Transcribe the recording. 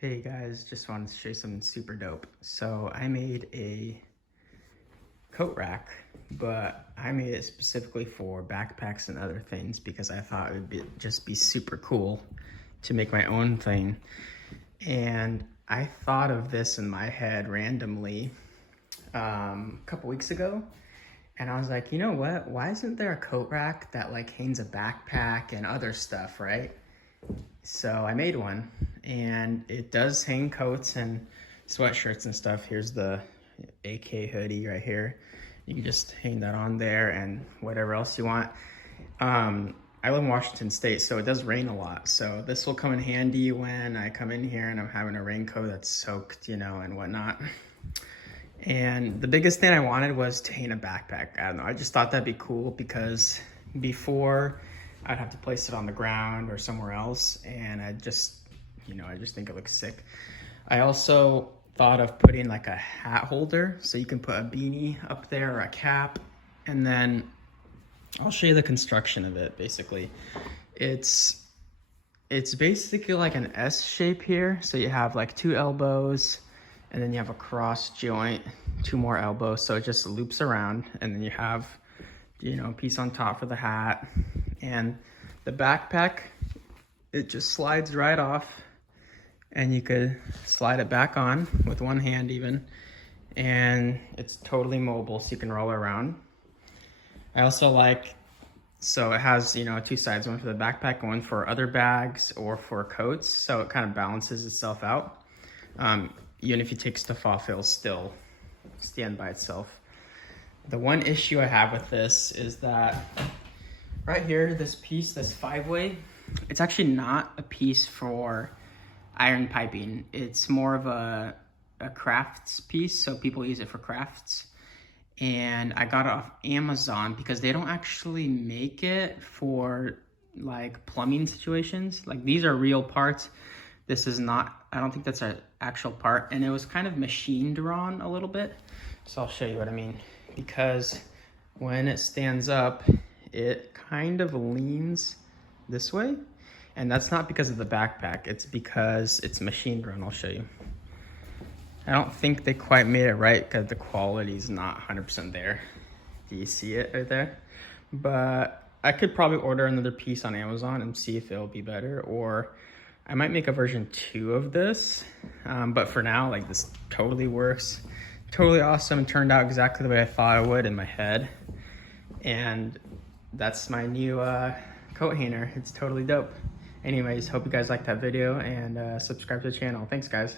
Hey guys, just wanted to show you something super dope. So I made a coat rack, but I made it specifically for backpacks and other things because I thought it would just be super cool to make my own thing. And I thought of this in my head randomly a couple weeks ago. And I was like, you know what? Why isn't there a coat rack that like hangs a backpack and other stuff, right? So I made one, and it does hang coats and sweatshirts and stuff. Here's the AK hoodie right here. You can just hang that on there and whatever else you want. I live in Washington State, so it does rain a lot. So this will come in handy when I come in here and I'm having a raincoat that's soaked, you know, and whatnot. And the biggest thing I wanted was to hang a backpack. I don't know, I just thought that'd be cool because before I'd have to place it on the ground or somewhere else, and I just think it looks sick. I also thought of putting like a hat holder, so you can put a beanie up there or a cap, and then I'll show you the construction of it. Basically, it's basically like an S shape here, so you have like two elbows, and then you have a cross joint, two more elbows, so it just loops around, and then you have, you know, a piece on top for the hat. And the backpack, it just slides right off, and you could slide it back on with one hand even, and it's totally mobile, so you can roll around. I also like, so it has, you know, two sides, one for the backpack and one for other bags or for coats, so it kind of balances itself out. Even if you take stuff off, it'll still stand by itself. The one issue I have with this is that right here, this piece, this 5-way, it's actually not a piece for iron piping. It's more of a crafts piece, so people use it for crafts. And I got it off Amazon because they don't actually make it for like plumbing situations. Like, these are real parts. This is not, I don't think that's an actual part. And it was kind of machine drawn a little bit. So I'll show you what I mean. Because when it stands up, it kind of leans this way, and that's not because of the backpack, it's because it's machine drawn. I'll show you. I don't think they quite made it right because the quality is not 100% there. Do you see it right there? But I could probably order another piece on Amazon and see if it'll be better, or I might make a version 2 of this. But for now, like, this totally works. Totally awesome. Turned out exactly the way I thought it would in my head. And that's my new coat hanger. It's totally dope. Anyways, hope you guys liked that video, and subscribe to the channel. Thanks, guys.